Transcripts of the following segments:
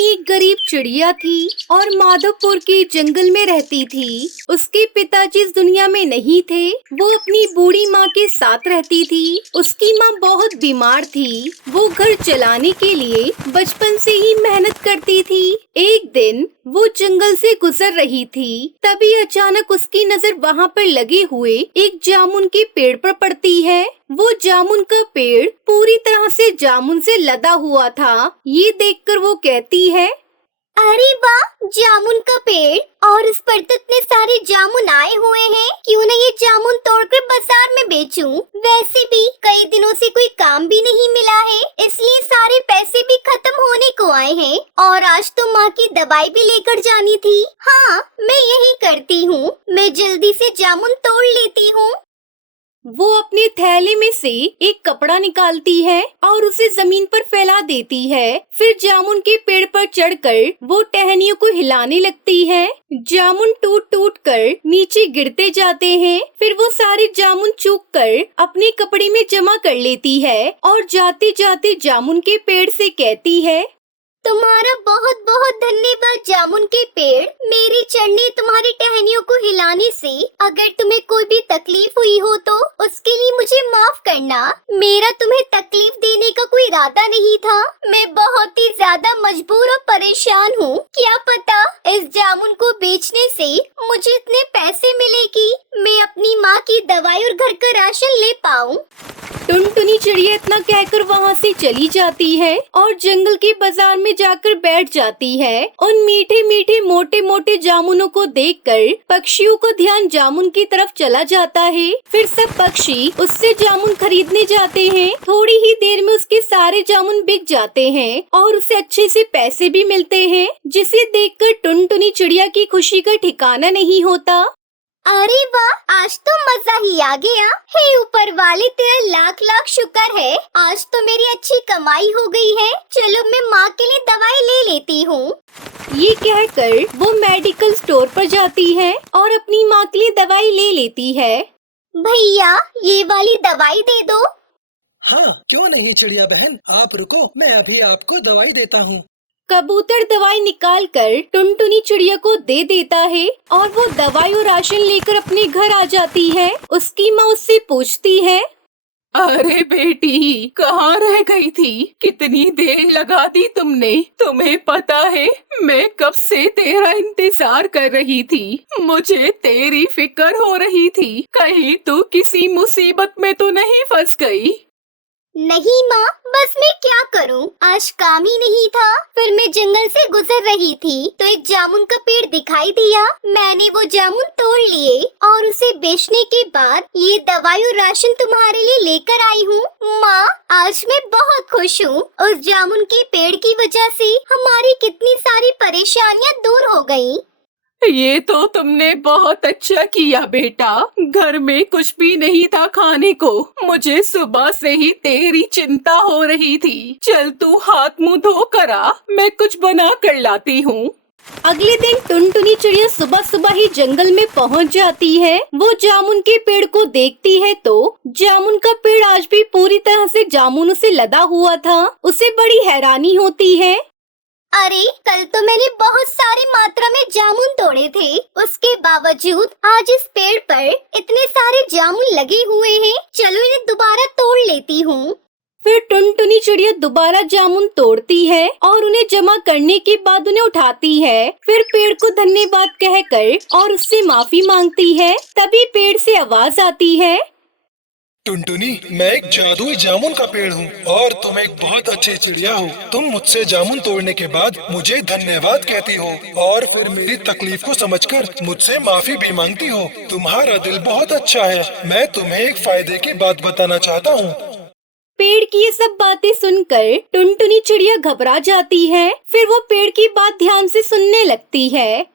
टुनटुनी एक गरीब चिड़िया थी और माधवपुर के जंगल में रहती थी। उसके पिताजी इस दुनिया में नहीं थे। वो अपनी बूढ़ी माँ के साथ रहती थी। उसकी माँ बहुत बीमार थी। वो घर चलाने के लिए बचपन से ही मेहनत करती थी। एक दिन वो जंगल से गुजर रही थी, तभी अचानक उसकी नजर वहाँ पर लगे हुए एक जामुन के पेड़ पर पड़ती है। वो जामुन का पेड़ पूरी तरह से जामुन से लदा हुआ था। ये देखकर वो कहती है, अरे वाह, जामुन का पेड़, और इस पर तो इतने सारे जामुन आए हुए हैं। क्यों न ये जामुन तोड़कर बाजार में बेचूं? वैसे भी कई दिनों से कोई काम भी नहीं मिला है, इसलिए सारे पैसे भी खत्म होने को आए हैं। और आज तो माँ की दवाई भी लेकर जानी थी। हाँ, मैं यही करती हूँ, मैं जल्दी से जामुन तोड़ लेती हूँ। वो अपने थैले में से एक कपड़ा निकालती है और उसे जमीन पर फैला देती है। फिर जामुन के पेड़ पर चढ़कर वो टहनियों को हिलाने लगती है। जामुन टूट टूट कर नीचे गिरते जाते हैं। फिर वो सारे जामुन चूक कर अपने कपड़े में जमा कर लेती है और जाते जाते जामुन के पेड़ से कहती है, तुम्हारा बहुत बहुत धन्यवाद जामुन के पेड़। मेरे चढ़ने तुम्हारी टहनियों को हिलाने से अगर तुम्हें कोई भी तकलीफ हुई हो तो उसके लिए मुझे माफ करना। मेरा तुम्हें तकलीफ देने का कोई इरादा नहीं था। मैं बहुत ही ज्यादा मजबूर और परेशान हूँ। क्या पता इस जामुन को बेचने से मुझे इतने पैसे मिले कि मैं अपनी माँ की दवाई और घर का राशन ले पाऊँ। टुनटुनी चिड़िया इतना कहकर वहाँ से चली जाती है और जंगल के बाजार में जाकर बैठ जाती है। उन मीठे मीठे मोटे मोटे जामुनों को देखकर पक्षियों का ध्यान जामुन की तरफ चला जाता है। फिर सब पक्षी उससे जामुन खरीदने जाते हैं। थोड़ी ही देर में उसके सारे जामुन बिक जाते हैं और उसे अच्छे से पैसे भी मिलते हैं, जिसे देखकर टुनटुनी चिड़िया की खुशी का ठिकाना नहीं होता। अरे वाह, आज तो मजा ही आ गया। हे ऊपर वाले, तेरा लाख लाख शुक्र है। आज तो मेरी अच्छी कमाई हो गई है। चलो मैं माँ के लिए दवाई ले लेती हूँ। ये कहकर वो मेडिकल स्टोर पर जाती है और अपनी माँ के लिए दवाई ले लेती है। भैया, ये वाली दवाई दे दो। हाँ, क्यों नहीं चिड़िया बहन, आप रुको, मैं अभी आपको दवाई देता हूँ। कबूतर दवाई निकाल कर टुनटुनी चिड़िया को दे देता है और वो दवाई और राशन लेकर अपने घर आ जाती है। उसकी माँ उससे पूछती है, अरे बेटी, कहाँ रह गई थी? कितनी देर लगा दी तुमने? तुम्हें पता है मैं कब से तेरा इंतजार कर रही थी। मुझे तेरी फिक्र हो रही थी, कहीं तू किसी मुसीबत में तो नहीं फंस गई। नहीं माँ, बस मैं क्या करूँ, आज काम ही नहीं था। फिर मैं जंगल से गुजर रही थी तो एक जामुन का पेड़ दिखाई दिया। मैंने वो जामुन तोड़ लिए और उसे बेचने के बाद ये दवाई और राशन तुम्हारे लिए लेकर आई हूँ। माँ, आज मैं बहुत खुश हूँ। उस जामुन के पेड़ की वजह से हमारी कितनी सारी परेशानियाँ दूर हो गयी। ये तो तुमने बहुत अच्छा किया बेटा। घर में कुछ भी नहीं था खाने को। मुझे सुबह से ही तेरी चिंता हो रही थी। चल तू हाथ मुंह धो कर आ, मैं कुछ बना कर लाती हूँ। अगले दिन टुनटुनी चिड़िया सुबह सुबह ही जंगल में पहुंच जाती है। वो जामुन के पेड़ को देखती है तो जामुन का पेड़ आज भी पूरी तरह से जामुनों से लदा हुआ था। उसे बड़ी हैरानी होती है। अरे, कल तो मैंने बहुत सारी मात्रा में जामुन तोड़े थे, उसके बावजूद आज इस पेड़ पर इतने सारे जामुन लगे हुए हैं। चलो इन्हें दोबारा तोड़ लेती हूँ। फिर टुनटुनी चिड़िया दोबारा जामुन तोड़ती है और उन्हें जमा करने के बाद उन्हें उठाती है। फिर पेड़ को धन्यवाद कहकर और उससे माफी मांगती है। तभी पेड़ से आवाज आती है, टुनटुनी, मैं एक जादुई जामुन का पेड़ हूँ और तुम एक बहुत अच्छी चिड़िया हो। तुम मुझसे जामुन तोड़ने के बाद मुझे धन्यवाद कहती हो और फिर मेरी तकलीफ को समझकर मुझसे माफी भी मांगती हो। तुम्हारा दिल बहुत अच्छा है। मैं तुम्हें एक फायदे की बात बताना चाहता हूँ। पेड़ की ये सब बातें सुनकर टुनटुनी चिड़िया घबरा जाती है। फिर वो पेड़ की बात ध्यान से सुनने लगती है।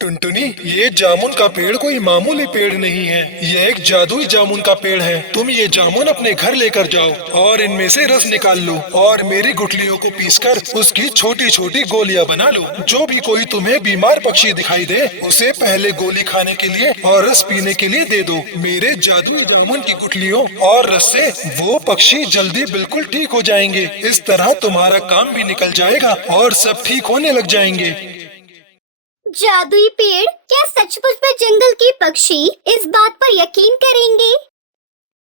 टुनटुनी, ये जामुन का पेड़ कोई मामूली पेड़ नहीं है। ये एक जादुई जामुन का पेड़ है। तुम ये जामुन अपने घर लेकर जाओ और इनमें से रस निकाल लो और मेरी गुठलियों को पीसकर उसकी छोटी छोटी गोलियां बना लो। जो भी कोई तुम्हें बीमार पक्षी दिखाई दे, उसे पहले गोली खाने के लिए और रस पीने के लिए दे दो। मेरे जादुई जामुन की गुठलियों और रस से वो पक्षी जल्दी बिल्कुल ठीक हो जाएंगे। इस तरह तुम्हारा काम भी निकल जाएगा और सब ठीक होने लग जाएंगे। जादुई पेड़, क्या सचमुच में जंगल के पक्षी इस बात पर यकीन करेंगे?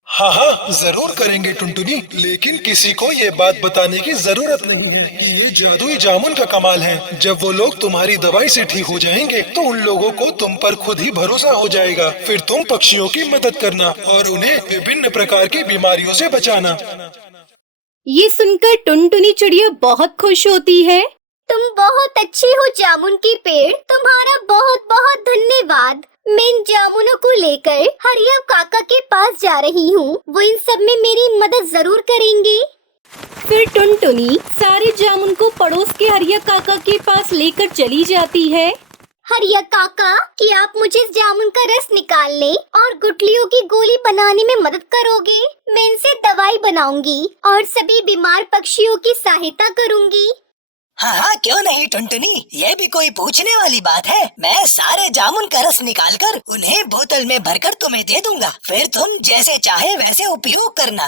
हाँ हाँ, जरूर करेंगे टुनटुनी, लेकिन किसी को ये बात बताने की जरूरत नहीं है कि ये जादुई जामुन का कमाल है। जब वो लोग तुम्हारी दवाई से ठीक हो जाएंगे तो उन लोगों को तुम पर खुद ही भरोसा हो जाएगा। फिर तुम पक्षियों की मदद करना और उन्हें विभिन्न प्रकार की बीमारियों से बचाना। ये सुनकर टुनटुनी चिड़िया बहुत खुश होती है। तुम बहुत अच्छे हो जामुन के पेड़, तुम्हारा बहुत बहुत धन्यवाद। मैं इन जामुनों को लेकर हरिया काका के पास जा रही हूँ। वो इन सब में मेरी मदद जरूर करेंगे। फिर टुनटुनी सारे जामुन को पड़ोस के हरिया काका के पास लेकर चली जाती है। हरिया काका, कि आप मुझे इस जामुन का रस निकालने और गुठलियों की गोली बनाने में मदद करोगे? मैं इनसे दवाई बनाऊंगी और सभी बीमार पक्षियों की सहायता करूंगी। हाँ हाँ, क्यों नहीं टुनटुनी, ये भी कोई पूछने वाली बात है। मैं सारे जामुन का रस निकालकर उन्हें बोतल में भरकर तुम्हें दे दूंगा। फिर तुम जैसे चाहे वैसे उपयोग करना।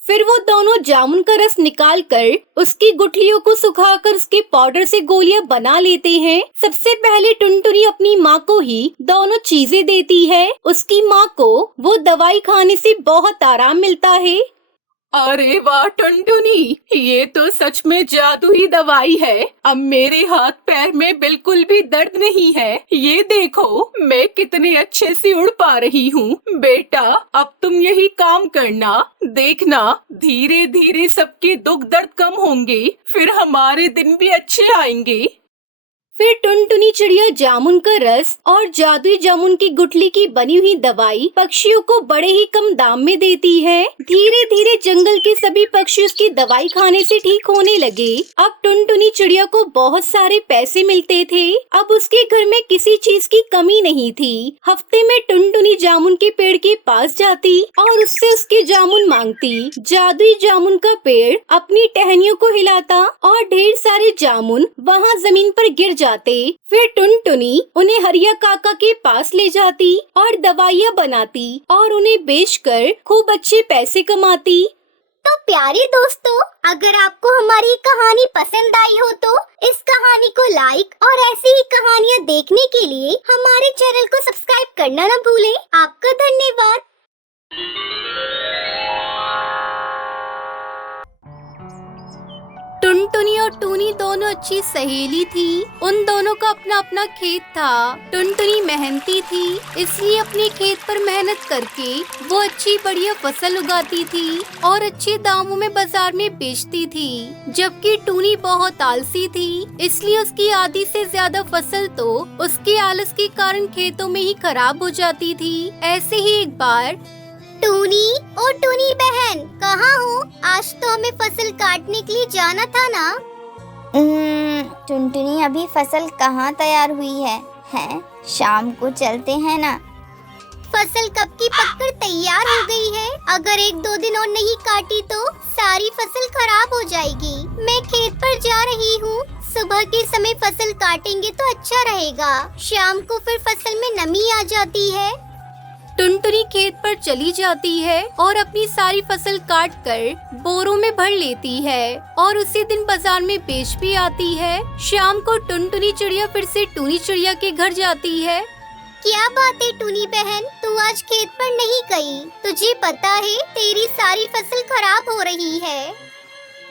फिर वो दोनों जामुन का रस निकाल कर उसकी गुठलियों को सुखाकर उसके पाउडर से गोलियां बना लेते हैं। सबसे पहले टुनटुनी अपनी माँ को ही दोनों चीजें देती है। उसकी माँ को वो दवाई खाने से बहुत आराम मिलता है। अरे वाह टुनटुनी, ये तो सच में जादुई दवाई है। अब मेरे हाथ पैर में बिल्कुल भी दर्द नहीं है। ये देखो, मैं कितने अच्छे से उड़ पा रही हूँ। बेटा, अब तुम यही काम करना। देखना, धीरे धीरे सबके दुख दर्द कम होंगे, फिर हमारे दिन भी अच्छे आएंगे। फिर टुनटुनी चिड़िया जामुन का रस और जादुई जामुन की गुठली की बनी हुई दवाई पक्षियों को बड़े ही कम दाम में देती है। धीरे धीरे जंगल के सभी पक्षी उसकी दवाई खाने से ठीक होने लगे। अब टुनटुनी चिड़िया को बहुत सारे पैसे मिलते थे। अब उसके घर में किसी चीज की कमी नहीं थी। हफ्ते में टुनटुनी जामुन के पेड़ के पास जाती और उससे उसके जामुन मांगती। जादुई जामुन का पेड़ अपनी टहनियों को हिलाता और ढेर सारे जामुन वहाँ जमीन पर गिर जाते। फिर टुनटुनी उन्हें हरिया काका के पास ले जाती और दवाइयाँ बनाती और उन्हें बेचकर खूब अच्छे पैसे कमाती। तो प्यारे दोस्तों, अगर आपको हमारी कहानी पसंद आई हो तो इस कहानी को लाइक और ऐसी ही कहानियाँ देखने के लिए हमारे चैनल को सब्सक्राइब करना न भूलें। आपका धन्यवाद। टुनटुनी और टूनी दोनों अच्छी सहेली थी। उन दोनों का अपना अपना खेत था। टुनटुनी मेहनती थी, इसलिए अपने खेत पर मेहनत करके वो अच्छी बढ़िया फसल उगाती थी और अच्छे दामों में बाजार में बेचती थी। जबकि टूनी बहुत आलसी थी, इसलिए उसकी आधी से ज्यादा फसल तो उसके आलस के कारण खेतों में ही खराब हो जाती थी। ऐसे ही एक बार टूनी और टूनी बहन, कहाँ हो? आज तो हमें फसल काटने के लिए जाना था ना। टुनटुनी, अभी फसल कहाँ तैयार हुई है? शाम को चलते हैं ना। फसल कब की पककर तैयार हो गई है। अगर 1-2 दिन और नहीं काटी तो सारी फसल खराब हो जाएगी। मैं खेत पर जा रही हूँ। सुबह के समय फसल काटेंगे तो अच्छा रहेगा। शाम को फिर फसल में नमी आ जाती है। टुनटुनी खेत पर चली जाती है और अपनी सारी फसल काट कर बोरों में भर लेती है और उसी दिन बाजार में बेच भी आती है। शाम को टुनटुनी चिड़िया फिर से टूनी चिड़िया के घर जाती है। क्या बात है टूनी बहन, तू आज खेत पर नहीं गई? तुझे पता है तेरी सारी फसल खराब हो रही है।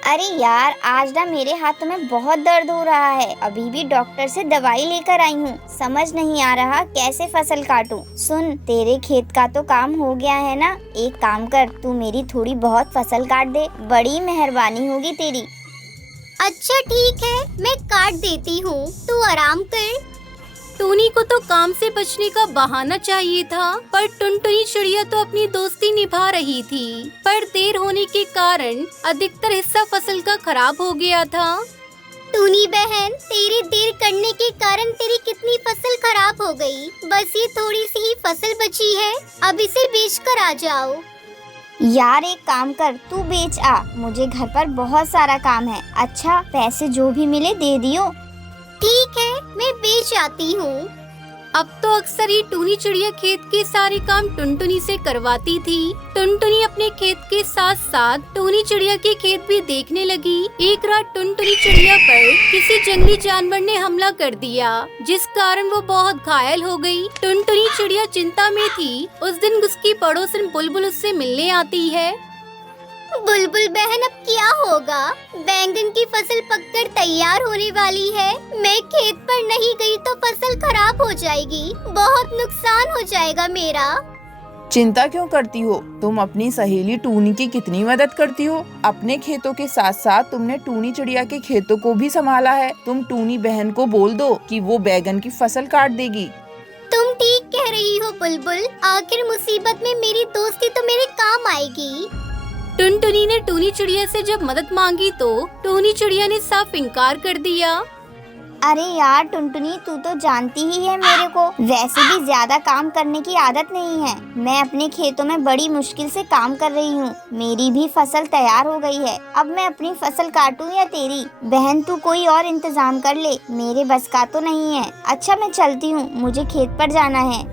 अरे यार, आज ना मेरे हाथों में बहुत दर्द हो रहा है। अभी भी डॉक्टर से दवाई लेकर आई हूँ। समझ नहीं आ रहा कैसे फसल काटूं। सुन, तेरे खेत का तो काम हो गया है ना। एक काम कर, तू मेरी थोड़ी बहुत फसल काट दे। बड़ी मेहरबानी होगी तेरी। अच्छा ठीक है, मैं काट देती हूँ, तू आराम कर। टूनी को तो काम से बचने का बहाना चाहिए था, पर टुनटुनी चिड़िया तो अपनी दोस्ती निभा रही थी। पर देर होने के कारण अधिकतर हिस्सा फसल का खराब हो गया था। टूनी बहन, तेरी देर करने के कारण तेरी कितनी फसल खराब हो गई। बस ये थोड़ी सी ही फसल बची है, अब इसे बेच कर आ जाओ। यार एक काम कर, तू बेच आ, मुझे घर पर बहुत सारा काम है। अच्छा, पैसे जो भी मिले दे दियो। ठीक है, मैं बेच आती हूँ। अब तो अक्सर ही टूनी चिड़िया खेत के सारे काम टुनटुनी से करवाती थी। टुनटुनी अपने खेत के साथ साथ टूनी चिड़िया के खेत भी देखने लगी। एक रात टुनटुनी चिड़िया पर किसी जंगली जानवर ने हमला कर दिया, जिस कारण वो बहुत घायल हो गई। टुनटुनी चिड़िया चिंता में थी। उस दिन उसकी पड़ोसन बुलबुल उससे मिलने आती है। बुलबुल बहन, अब क्या होगा? बैंगन की फसल पककर तैयार होने वाली है। मैं खेत पर नहीं गई तो फसल खराब हो जाएगी, बहुत नुकसान हो जाएगा मेरा। चिंता क्यों करती हो? तुम अपनी सहेली टूनी की कितनी मदद करती हो। अपने खेतों के साथ साथ तुमने टूनी चिड़िया के खेतों को भी संभाला है। तुम टूनी बहन को बोल दो कि वो बैंगन की फसल काट देगी। तुम ठीक कह रही हो बुलबुल, आखिर मुसीबत में मेरी दोस्ती तो मेरे काम आएगी। टुनटुनी ने टूनी चिड़िया से जब मदद मांगी तो टूनी चिड़िया ने साफ इनकार कर दिया। अरे यार टुनटुनी, तू तो जानती ही है मेरे को वैसे भी ज्यादा काम करने की आदत नहीं है। मैं अपने खेतों में बड़ी मुश्किल से काम कर रही हूँ। मेरी भी फसल तैयार हो गई है। अब मैं अपनी फसल काटूं या तेरी? बहन तू कोई और इंतजाम कर ले, मेरे बस का तो नहीं है। अच्छा मैं चलती हूँ, मुझे खेत पर जाना है।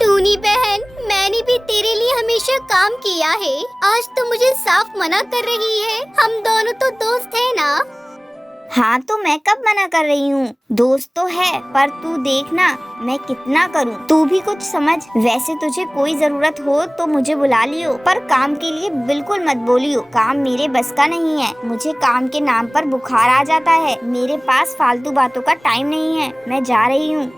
टूनी बहन, मैंने भी तेरे लिए हमेशा काम किया है, आज तो मुझे साफ मना कर रही है। हम दोनों तो दोस्त हैं ना? हाँ तो मैं कब मना कर रही हूँ, दोस्त तो है, पर तू देखना मैं कितना करूँ। तू भी कुछ समझ। वैसे तुझे कोई जरूरत हो तो मुझे बुला लियो, पर काम के लिए बिल्कुल मत बोलियो। काम मेरे बस का नहीं है। मुझे काम के नाम पर बुखार आ जाता है। मेरे पास फालतू बातों का टाइम नहीं है। मैं जा रही हूँ।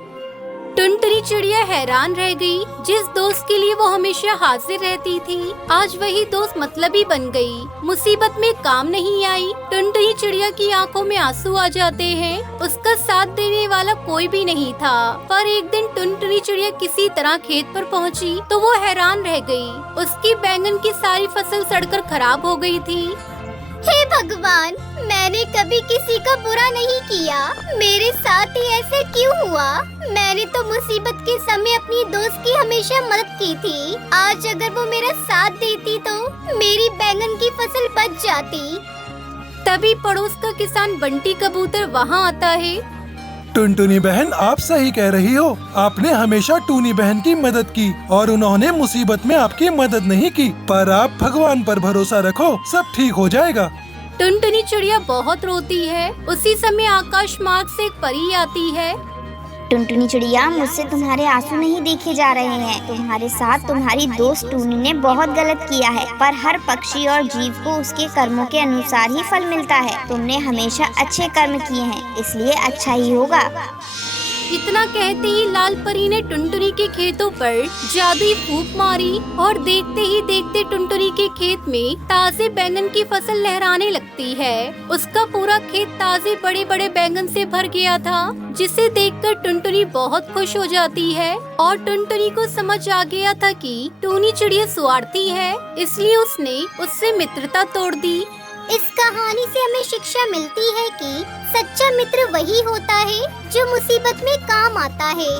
टुनटुनी चिड़िया हैरान रह गई। जिस दोस्त के लिए वो हमेशा हाजिर रहती थी, आज वही दोस्त मतलबी बन गई। मुसीबत में काम नहीं आई। टुनटुनी चिड़िया की आंखों में आंसू आ जाते हैं। उसका साथ देने वाला कोई भी नहीं था। पर एक दिन टुनटुनी चिड़िया किसी तरह खेत पर पहुंची तो वो हैरान रह गई। उसकी बैंगन की सारी फसल सड़कर खराब हो गई थी। हे भगवान, मैंने कभी किसी का बुरा नहीं किया, मेरे साथ ही ऐसे क्यों हुआ? मैंने तो मुसीबत के समय अपनी दोस्त की हमेशा मदद की थी। आज अगर वो मेरा साथ देती तो मेरी बैंगन की फसल बच जाती। तभी पड़ोस का किसान बंटी कबूतर वहाँ आता है। टुनटुनी बहन, आप सही कह रही हो। आपने हमेशा टूनी बहन की मदद की और उन्होंने मुसीबत में आपकी मदद नहीं की। पर आप भगवान पर भरोसा रखो, सब ठीक हो जाएगा। टुनटुनी चिड़िया बहुत रोती है। उसी समय आकाश मार्ग से एक परी आती है। टुनटुनी चिड़िया, मुझसे तुम्हारे आंसू नहीं देखे जा रहे हैं। तुम्हारे साथ तुम्हारी दोस्त टूनी ने बहुत गलत किया है, पर हर पक्षी और जीव को उसके कर्मों के अनुसार ही फल मिलता है। तुमने हमेशा अच्छे कर्म किए हैं, इसलिए अच्छा ही होगा। इतना कहते ही लाल परी ने टुनटुनी के खेतों पर जादुई फूंक मारी और देखते ही देखते टुनटुनी के खेत में ताजे बैंगन की फसल लहराने लगती है। उसका पूरा खेत ताजे बड़े बड़े बैंगन से भर गया था, जिसे देखकर टुनटुनी बहुत खुश हो जाती है। और टुनटुनी को समझ आ गया था कि टूनी चिड़िया स्वार्थी है, इसलिए उसने उससे मित्रता तोड़ दी। इस कहानी से हमें शिक्षा मिलती है कि सच्चा मित्र वही होता है जो मुसीबत में काम आता है।